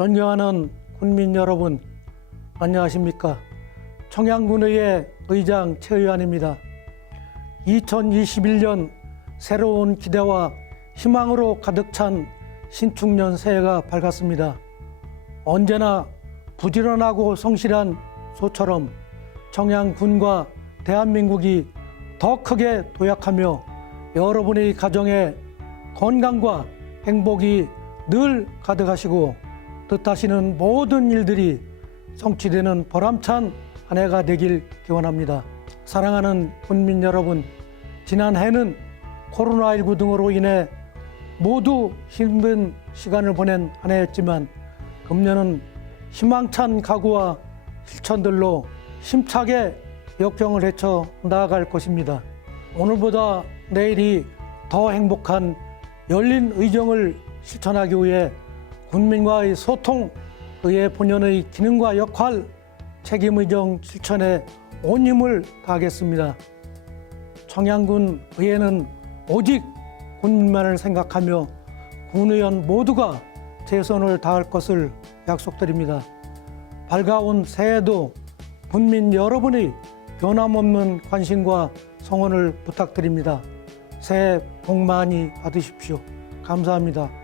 존경하는 국민 여러분, 안녕하십니까? 청양군의회 의장 최의원입니다. 2021년 새로운 기대와 희망으로 가득 찬 신축년 새해가 밝았습니다. 언제나 부지런하고 성실한 소처럼 청양군과 대한민국이 더 크게 도약하며 여러분의 가정에 건강과 행복이 늘 가득하시고 뜻하시는 모든 일들이 성취되는 보람찬 한 해가 되길 기원합니다. 사랑하는 국민 여러분, 지난 해는 코로나19 등으로 인해 모두 힘든 시간을 보낸 한 해였지만 금년은 희망찬 각오와 실천들로 힘차게 역경을 헤쳐 나아갈 것입니다. 오늘보다 내일이 더 행복한 열린 의정을 실천하기 위해 국민과의 소통, 의회 본연의 기능과 역할, 책임 의정 실천에 온 힘을 다하겠습니다. 청양군 의회는 오직 국민만을 생각하며 군의원 모두가 최선을 다할 것을 약속드립니다. 밝아온 새해도 국민 여러분의 변함없는 관심과 성원을 부탁드립니다. 새해 복 많이 받으십시오. 감사합니다.